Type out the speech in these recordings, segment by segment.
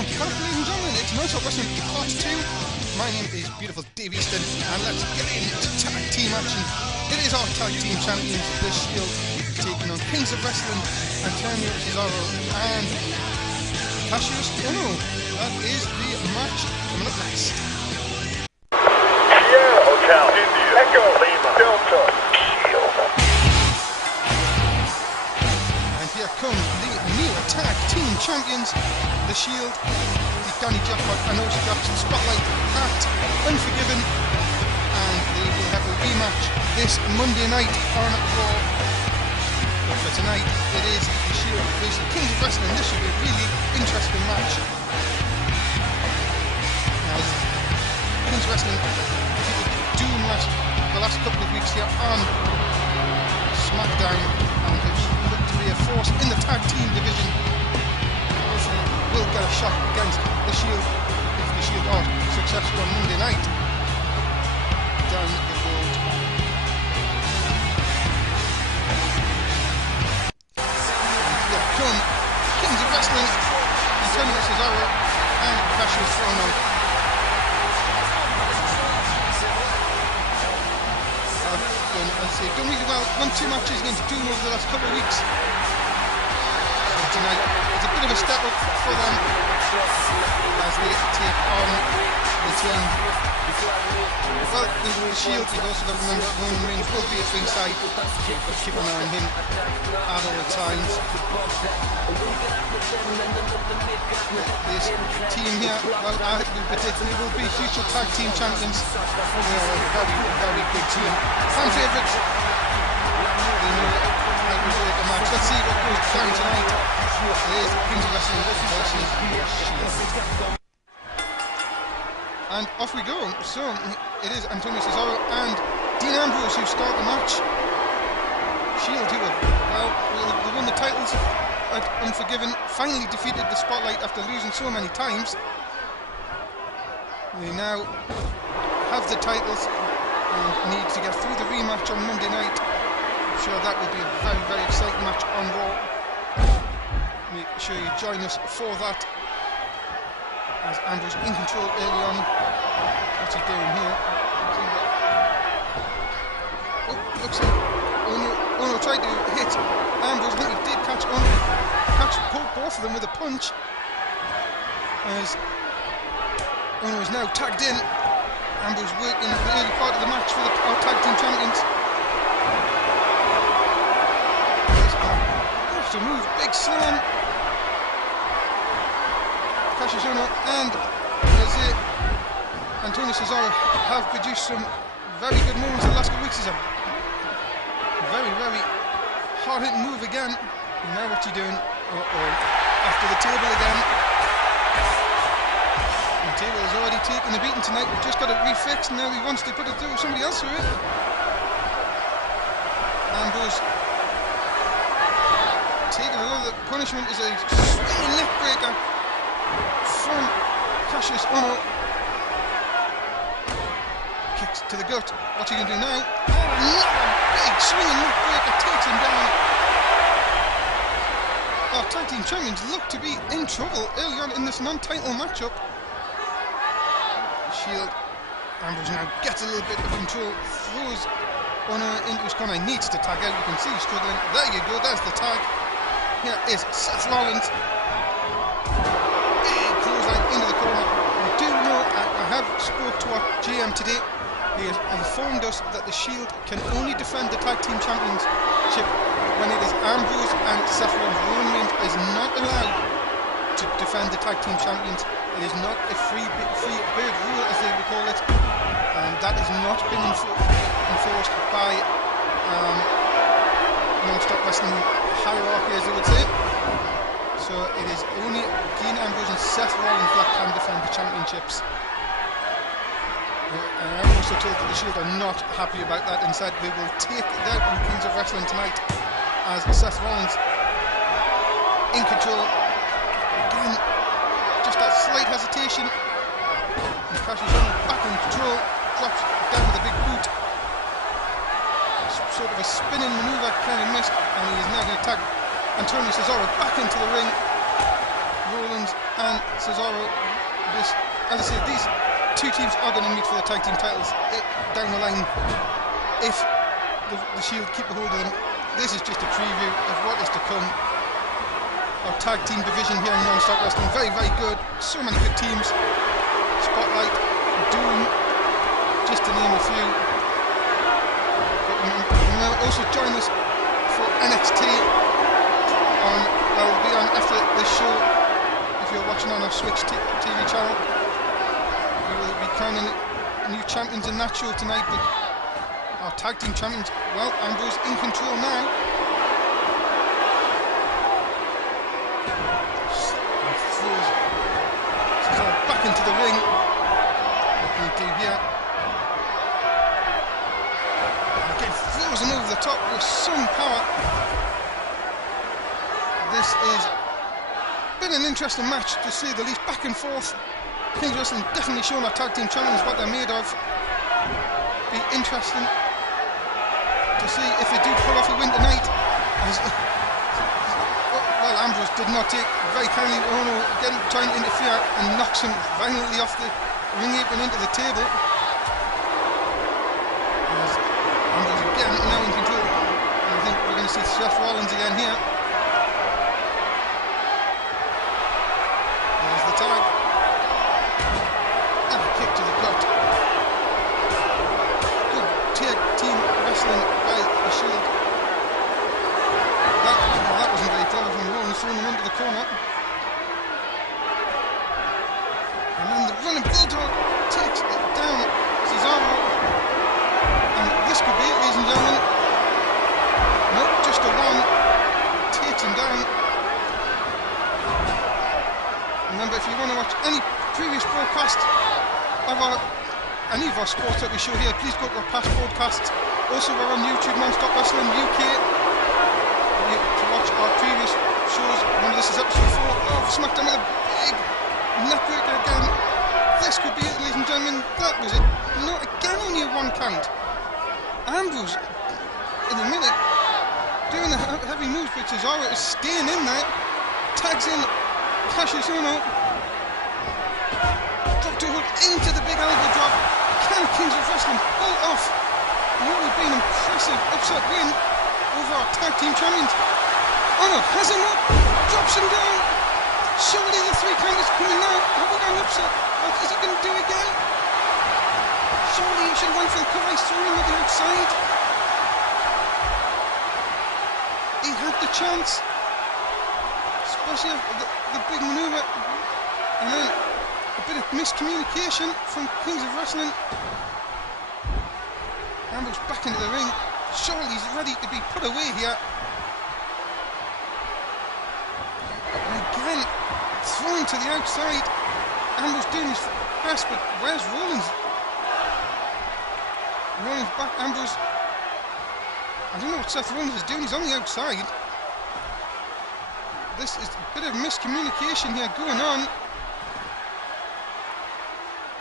Welcome, ladies and gentlemen, it's Non-Stop Wrestling Part 2. My name is beautiful Dave Easton, and let's get into tag team action. It is our tag team champions, The Shield, taking on Kings of Wrestling, Antonio Cesaro and Cassius Ohno. That is the match coming up next. Sierra Hotel, India, Echo, Lima, Delta, Shield. And here come the new tag team champions, The Shield. Danny Jackpot and Ocean Jack's spotlight at Unforgiven, and they will have a rematch this Monday night on Raw. But for tonight, it is The Shield versus Kings of Wrestling. This should be a really interesting match, as Kings of Wrestling doing the last couple of weeks here on Smackdown, and have looked to be a force in the tag team division. Will get a shot against The Shield if The Shield are successful on Monday night down the road. Here come Kings of Wrestling, Antonio Cesaro and Cassius Ohno. They've done really well, won 2 matches against Doom over the last couple of weeks. Tonight it's a bit of a step up for them as they take on the team. Well, the Shield, you've also got to remember that Roman Reigns will be at ringside. Keep an eye on him at all times. This team here, well, I predict they will be future tag team champions. They are a very, very good team. Fan favourites. They know how to work a match. Let's see what goes down tonight. There's Kings of Wrestling versus Shield. And off we go. So it is Antonio Cesaro and Dean Ambrose who start the match. Shield, who have, well, they won the titles at Unforgiven, finally defeated the Spotlight after losing so many times. They now have the titles and need to get through the rematch on Monday night. I'm sure that will be a very, very exciting match on Raw. Make sure you join us for that, as Ambrose in control early on. What's he doing here? Oh, looks like Ohno tried to hit Ambrose. I think he did catch Ohno, both of them with a punch, as Ohno is now tagged in. Ambrose working the early part of the match for our tag team champions. To move, big slam. Cassius Ohno and Antonio Cesaro have produced some very good moments in the last couple of weeks. It's a very, very hard-hitting move again. Now what's he doing? After the table again. The table has already taken the beating tonight. We've just got it refixed. Now he wants to put it through somebody else through it. Ambrose taking another punishment is a swinging neck breaker from Cassius Ohno. Kicks to the gut. What's he going to do now? Oh, another big swinging neck breaker takes him down. Our tag team champions look to be in trouble early on in this non-title matchup. Shield. Ambrose now gets a little bit of control, throws Ohno into his corner. He needs to tag out. You can see he's struggling. There you go. There's the tag. Here is Seth Rollins. Big clothesline into the corner. We do know, I have spoke to our GM today. He has informed us that the Shield can only defend the tag team championship when it is Ambrose and Seth Rollins. Roman Reigns is not allowed to defend the tag team champions. It is not a free bird rule, as they would call it, and that has not been enforced by Non-Stop Wrestling hierarchy, as they would say. So it is only Dean Ambrose and Seth Rollins that can defend the championships. And I'm also told that the Shield are not happy about that, and said they will take that on Kings of Wrestling tonight, as Seth Rollins in control. Again, just that slight hesitation. And Cassius Ohno back in control, drops down with a big boot. Sort of a spinning manoeuvre, kind of missed, and he is now going to tag Antonio Cesaro back into the ring. Rollins and Cesaro. This, as I said, these two teams are going to meet for the tag team titles down the line if the Shield keep a hold of them. This is just a preview of what is to come. Our tag team division here in Non-Stop Wrestling, very, very good. So many good teams. Spotlight, Doom, just to name a few. But remember, also join us for NXT will be on after this show. If you're watching on our Switch TV channel, we will be crowning new champions in that show tonight. But our tag team champions, well, Ambrose in control now. Throws back into the ring. What can he do here? Again, throws him over the top with some power. This has been an interesting match, to say the least, back and forth. Kings Wrestling definitely showing our tag team champions what they're made of. Be interesting to see if they do pull off a win tonight. Well, Ambrose did not take very kindly. Oh no, again trying to interfere and knocks him violently off the ring apron into the table. As Ambrose again now in control. And I think we're going to see Seth Rollins again here. There's the tag. And a kick to the gut. Good tag team wrestling by the Shield. That wasn't very clever from Rollins, throwing him into the corner. And then the running bulldog takes it down Cesaro. And this could be it, ladies and gentlemen. Not just a one. Takes him down. Remember, if you want to watch any previous broadcast of any of our sports that we show here, please go to our past broadcasts. Also, we're on YouTube, Non-Stop Wrestling UK, to watch our previous shows. Remember, this is episode 4 of Smackdown with a big neckbreaker again. This could be it, ladies and gentlemen. That was it. No, again, only a 1 count. Ambrose, in a minute, doing the heavy moves, but Cesaro is staying in there. Tags in Cassius Ohno. Drop to hook into the big elbow drop. Can Kings of Wrestling pull off what would be an impressive upset win over our tag team champions? Ohno has him up, drops him down. Surely the 3 count is coming now. Have we got an upset? What is he going to do again? Surely he should have went for the cover. He's throwing him at the outside. He had the chance, especially the big manoeuvre, and then a bit of miscommunication from Kings of Wrestling. Ambrose back into the ring. Surely he's ready to be put away here. And again, thrown to the outside. Ambrose doing his best, but where's Rollins? Rollins back. Ambrose, I don't know what Seth Rollins is doing. He's on the outside. This is a bit of miscommunication here going on.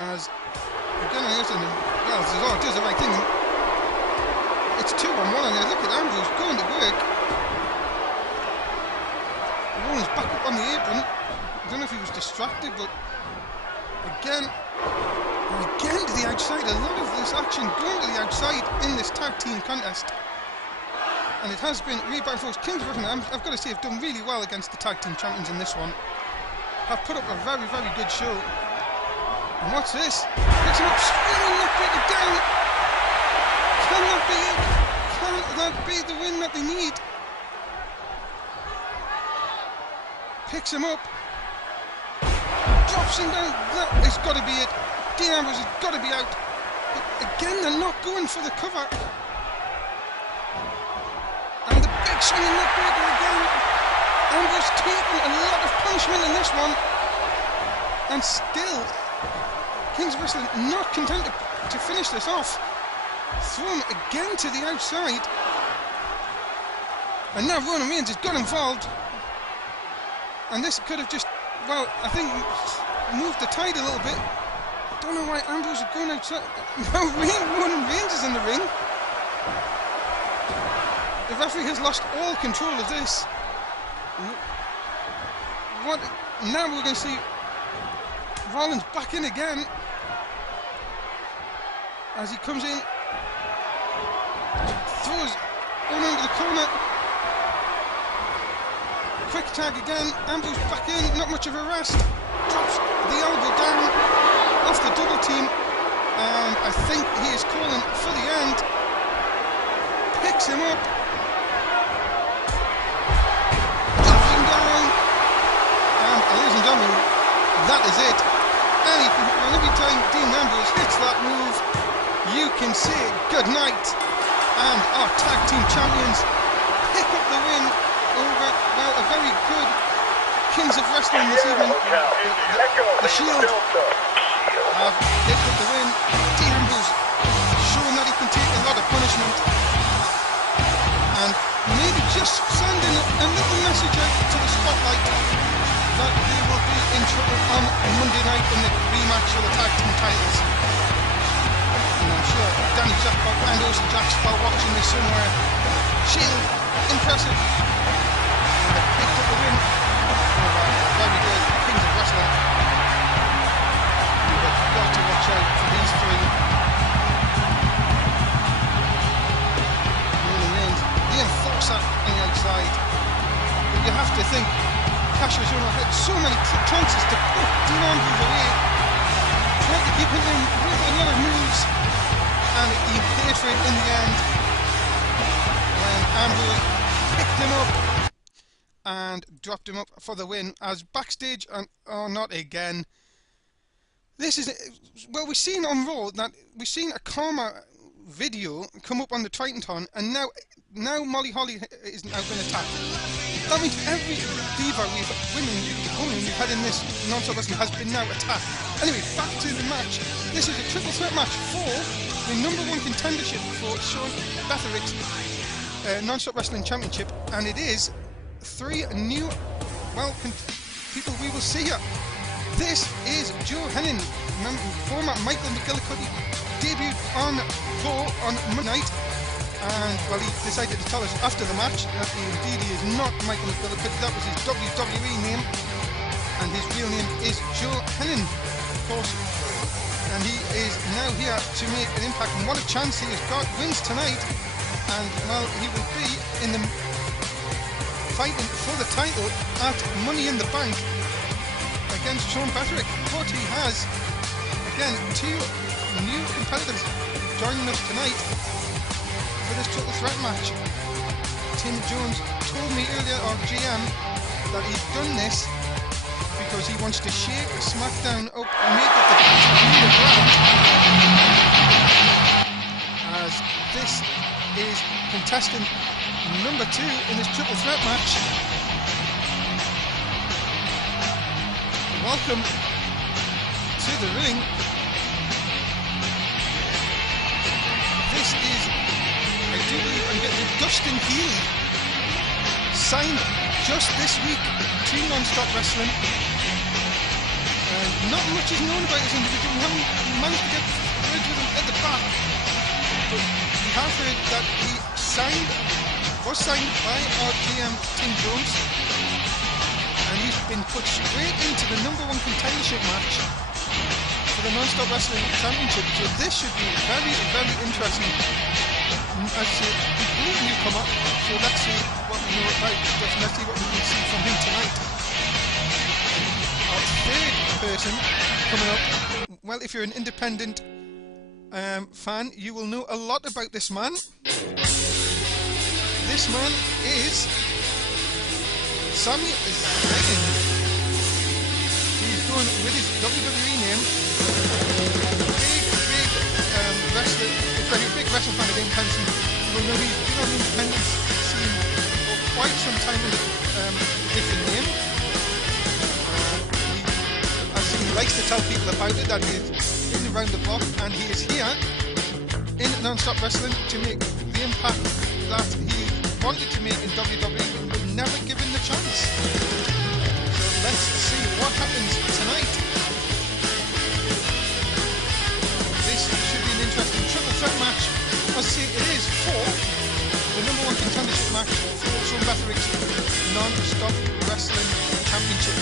As again, well, Cesaro does the right thing. It's 2-on-1, and look at Ambrose going to work. Rollins back up on the apron. I don't know if he was distracted, but again to the outside. A lot of this action going to the outside in this tag team contest. And it has been really bad for us. Kings of Wrestling, I've got to say, have done really well against the tag team champions in this one. Have put up a very, very good show. And what's this? Picks him up, swinging that breaker down. Can that be it? Can that be the win that they need? Picks him up. Drops him down. That has got to be it. Dean Ambrose has got to be out. But again, they're not going for the cover. And the big swinging neckbreaker again. Ambrose taking a lot of punishment in this one. And still, Kings of Wrestling not content to finish this off. Thrown again to the outside. And now Roman Reigns has got involved. And this could have just, well, I think moved the tide a little bit. Don't know why Ambrose is going outside. Now Roman Reigns is in the ring. The referee has lost all control of this. What now we're going to see Rollins back in again as he comes in, throws on into the corner. Quick tag again, Ambrose back in, not much of a rest, drops the elbow down off the double team, and I think he is calling for the end, picks him up, drops him down, and ladies and gentlemen, that is it. And every time Dean Ambrose hits that move, you can say good night, and our tag team champions pick up the win over, well, a very good Kings of Wrestling this evening. The Shield have picked up the win. Dean Ambrose showing that he can take a lot of punishment, and maybe just sending a little message out to the spotlight that they will be in trouble on Monday night in the rematch for the tag team titles. And I'm sure Danny Jackpot and also Jack's are watching this somewhere. Shield, impressive. Picked up the win over very good Kings of Wrestling. You've got to watch out for these three. Rolling in, the Enforcer on the outside. But you have to think Cassius had so many chances to put Dean Ambrose away, tried to keep him in with a lot of moves, and he paid for it in the end when Ambrose picked him up and dropped him up for the win. As backstage, and oh, not again. This is, well, we've seen on Raw that we've seen a Karma video come up on the Tritonton, and now Molly Holly is now been attacked. That means every diva women we've had in this non-stop wrestling has been now attacked. Anyway, back to the match. This is a triple threat match for the #1 contendership for Sean Betherick's non-stop wrestling championship, and it is 3 new, well, people we will see here. This is Joe Henning, former Michael McGillicuddy, debuted on Raw on Monday night, and well, he decided to tell us after the match that indeed he is not Michael McGillicuddy. That was his WWE name, and his real name is Joe Henning, of course, and he is now here to make an impact, and what a chance he has got. Wins tonight, and well, he will be in the fighting for the title at Money in the Bank against Sean Betherick. But he has, again, 2 new competitors joining us tonight for this triple threat match. Tim Jones told me earlier, our GM, that he's done this because he wants to shake Smackdown up and make it the ground, as this is contestant number 2 in this triple threat match. Welcome to the ring. This is, I do believe I'm getting Dustin Healy, signed just this week to Non-Stop Wrestling. Not much is known about this individual. We haven't managed to get words with him at the back, but we have heard that he was signed by our GM Tim Jones, and he's been put straight into the #1 contendership match for the Non-Stop Wrestling Championship. So this should be very, very interesting as a complete newcomer. So let's see what we know about Dustin. Let's see what we can see from him tonight. Our third person coming up, well, if you're an independent fan, you will know a lot about this man. This man is Sami Zayn. He's going with his WWE name. Big wrestler, very big wrestling fan of independence. You will know he's been on the independence scene for quite some time with a different name. He likes to tell people about it, that he is in around the block, and he is here in Non-Stop Wrestling to make the impact that he wanted to make in WWE and was never given the chance. So let's see what happens tonight. This should be an interesting triple threat match. I'll say it is for the #1 contendership match for Sean Betherick's Non-Stop Wrestling Championship.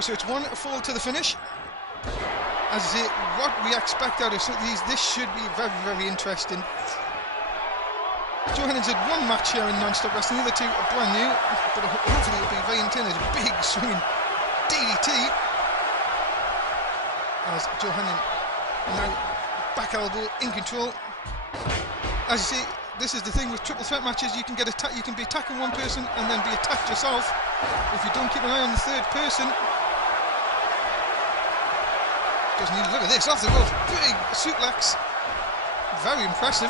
So it's one fall to the finish. As I say, what we expect out of these, this should be very, very interesting. Joe Henning's had one match here in non-stop wrestling, the other two are brand new, but hopefully it'll be very intense. A big swinging DDT. As Joe Henning now back elbow in control. As you see, this is the thing with triple threat matches, you can get you can be attacking one person and then be attacked yourself if you don't keep an eye on the third person. Doesn't need to look at this, off the rope, big suplex, very impressive.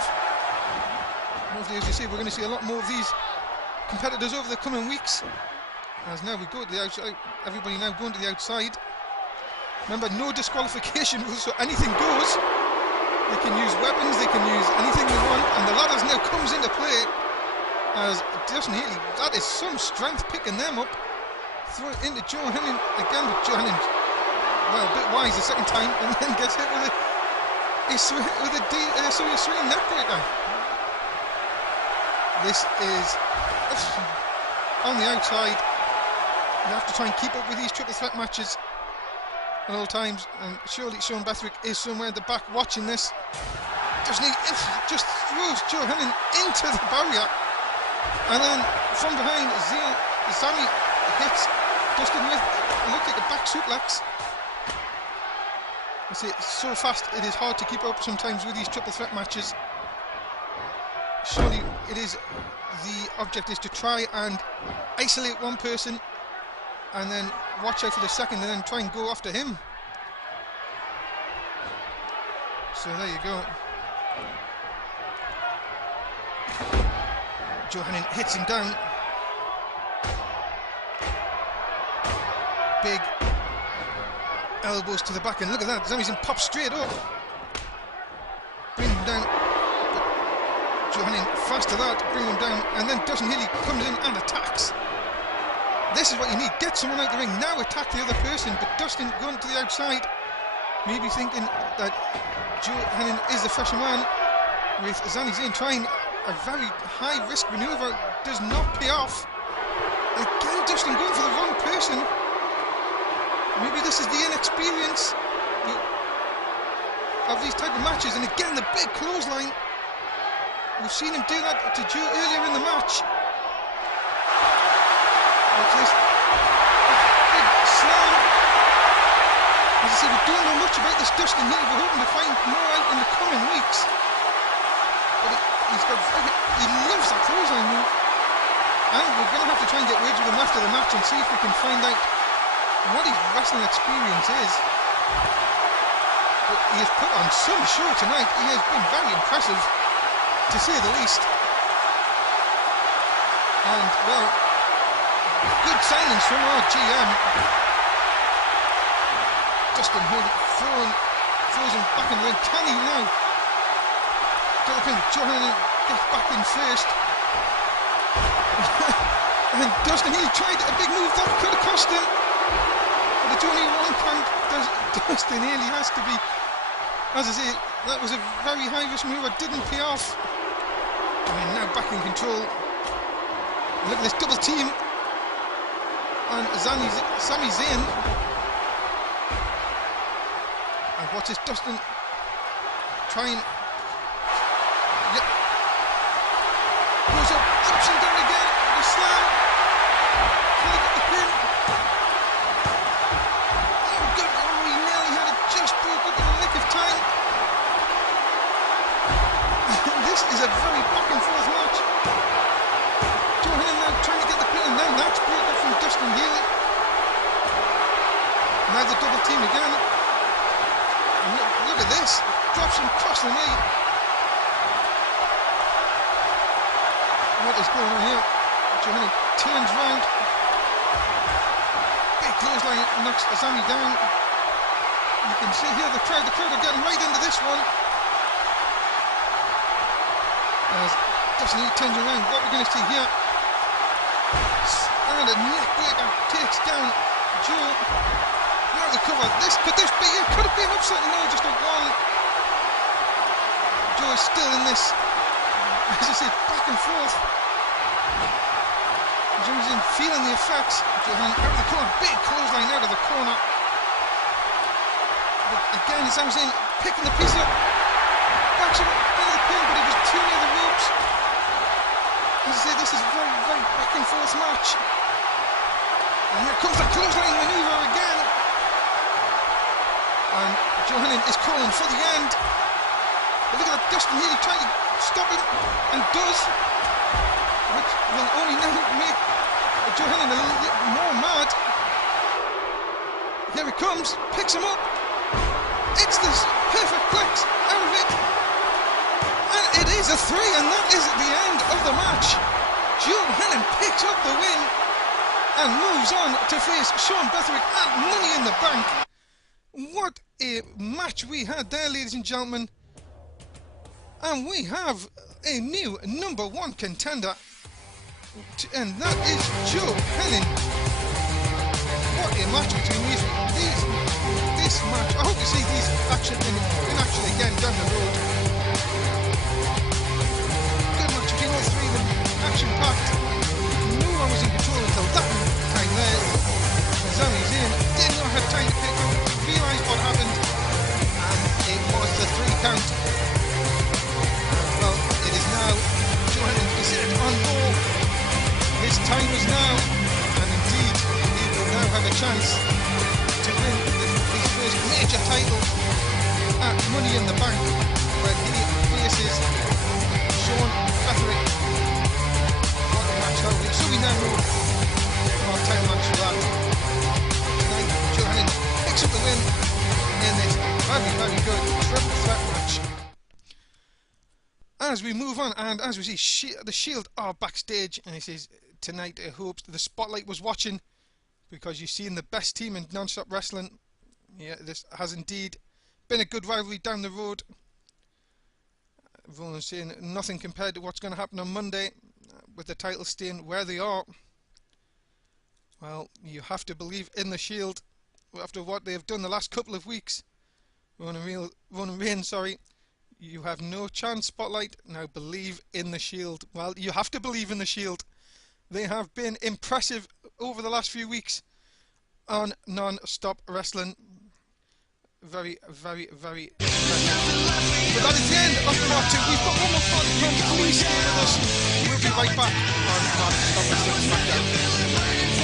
Hopefully, as you see, we're going to see a lot more of these competitors over the coming weeks. As now we go to the outside, everybody now going to the outside. Remember, no disqualification rules, so anything goes. They can use weapons, they can use anything they want, and the ladders now comes into play. As Dustin Healy, that is some strength picking them up. Throw it into Joe Henning again, but Joe Henning, well, a bit wise the second time, and then gets hit with a swinging neck breaker. This is on the outside. You have to try and keep up with these triple threat matches at all times, and surely Sean Bethwick is somewhere in the back watching this. Just throws Joe Henning into the barrier, and then from behind, Sami hits Dustin with it looked like a back suplex. I say it's so fast it is hard to keep up sometimes with these triple threat matches. Surely it is, the object is to try and isolate one person and then watch out for the second and then try and go after him. So there you go. Joe Henning hits him down. Big elbows to the back, and look at that, Sami's in pop straight up. Bring him down. Joe Henning fast to that, bring him down, and then Dustin Healy comes in and attacks. This is what you need, get someone out the ring, now attack the other person, but Dustin going to the outside, maybe thinking that Joe Henning is the fresher man, with Sami Zayn trying a very high risk manoeuvre, does not pay off. Again, Dustin going for the wrong person. Maybe this is the inexperience of these type of matches, and again the big clothesline. We've seen him do that to Joe earlier in the match. Watch this. Big slam. As I say, we don't know much about this Dustin Healy. We're hoping to find more out in the coming weeks. But he loves that clothesline move. And we're going to have to try and get words with him after the match and see if we can find out what his wrestling experience is. But he has put on some show tonight. He has been very impressive, to say the least. And, well, good signings from our GM. Dustin Healy throws him back in the ring. Can he now get the pin? Joe Henning gets back in first. And Dustin Healy tried a big move that could have cost him. But it's only one count. Dustin Healy has to be, as I say, that was a very high risk move. It didn't pay off. And now back in control. Look at this double team on Sami Zayn. And watch this, Dustin trying. Yep. Goes up, drops him down again. The slam. Can he get the pin? Oh, good. Oh, he nearly had it, just broke up in the nick of time. This is a very back and forth match. Joe Henning now trying to get the pin, and then that's broke up from Dustin Healy. Now the double team again. And look at this. Drops him across the knee. What is going on here? Joe Henning turns round. Big clothesline knocks Sami down. You can see here the crowd are getting right into this one. As Dustin Healy turns around, what we're going to see here. And a neck breaker takes down Joe. Now the cover. Could this be it? Could it be an upset? No, just a one. Joe is still in this, as I say, back and forth. Jones in feeling the effects. Johan out of the corner, big clothesline out of the corner. But again, as I was saying, picking the piece up. Backs him into the pin, but he was too near the ropes. As I say, this is a very, very back and forth match. And here comes the clothesline maneuver again. And Johan is calling for the end. But look at that, Dustin Healy trying to stop him, and does. Which will only now make Johan a little bit more mad. Here he comes, picks him up. It's this perfect plex out of it. And it is a 3, and that is the end of the match. Henning picks up the win and moves on to face Sean Betherick at Money in the Bank. What a match we had there, ladies and gentlemen. And we have a new #1 contender. And that is Joe Henning. What a match between this match. I hope you see these in action again down the road. Good match between all three of them. Action packed. No one was in control until that time there. Sami Zayn did not have time to pick up, realise what happened, and it was the 3 count. Well, it is now Joe Henning considered on board. His time is now, and indeed he will now have a chance to win his first major title at Money in the Bank, where he faces Sean Betherick. What a match that will be. So we now know our title match for that. Tonight, Joe Henning picks up the win in this very, very good triple threat match. As we move on, and as we see, the Shield are backstage, and he says tonight, I hope the spotlight was watching, because you've seen the best team in non-stop wrestling. Yeah, this has indeed been a good rivalry down the road. Roland saying nothing compared to what's going to happen on Monday, with the title staying where they are. Well, you have to believe in the Shield after what they have done the last couple of weeks. Roman Reigns, you have no chance, Spotlight. Now believe in the Shield. Well, you have to believe in the Shield. They have been impressive over the last few weeks on non-stop wrestling. Very, very, very impressive. But that is the end of part 2. We've got one more part to come. Please stay with us. We'll be right back on non-stop wrestling Smackdown.